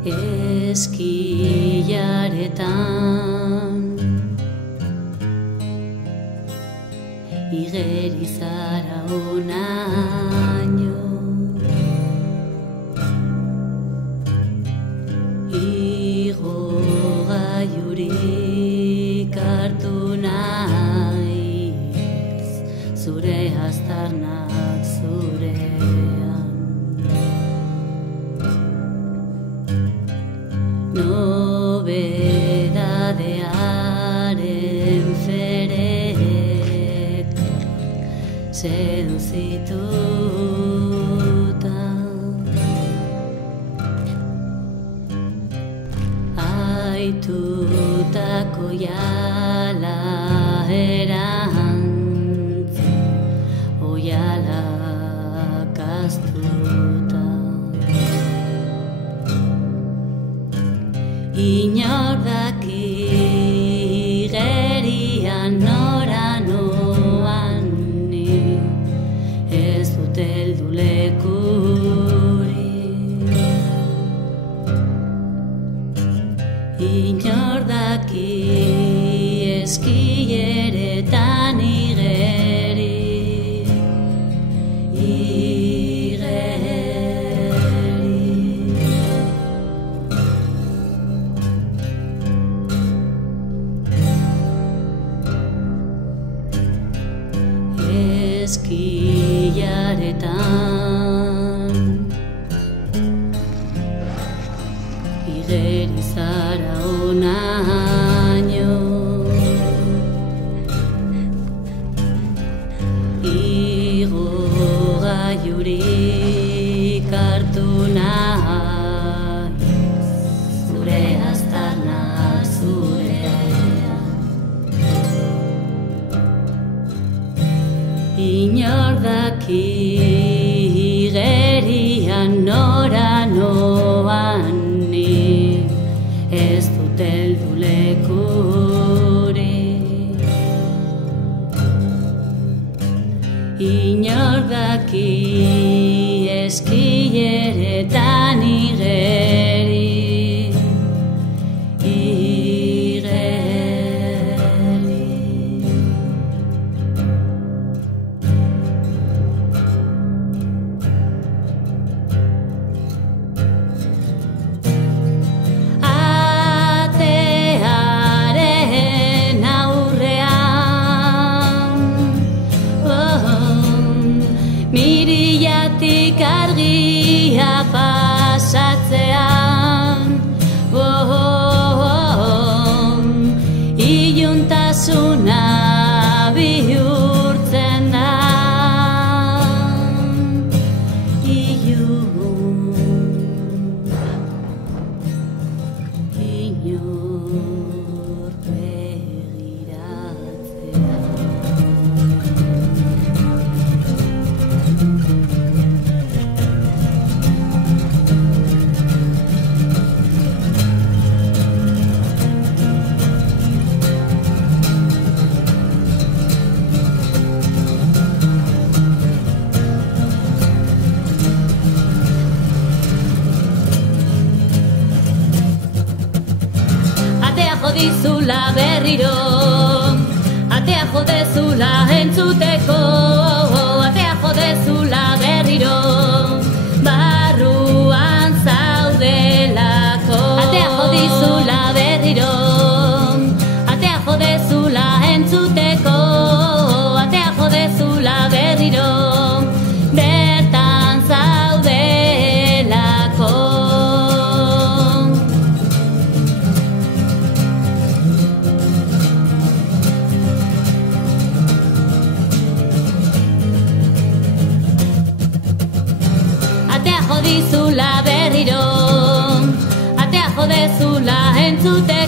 Eskilaretan igeri zara honaino, igo gailurik hartu naiz, zure aztarnak zurean. Nobedadearen ferek seduzituta, aitutako jala erantz, oialak aztuta. Inor daki igerian nora noan ni, ez dut heldu lekurik. Inor daki eskileretan igeri, eskilaretan igeri zara honaino, igo gailurik hartu naiz, zure aztarnak zurean. Inor daki igerian nora noan ni, ez dut heldu lekurik. Inor daki eskileretan igeri, mirillatik argia pasatzean, iluntasuna bihurtzen da. Inor begiratzea. Dizula berriro, atea jodezula entzuteko, atea jodezula berriro, barruan zaudelako. Atea jodizula berriro, atea jodezula entzuteko, atea jodezula berriro, bertan zaudelako. Atea jodizula berriro, atea jodezula entzute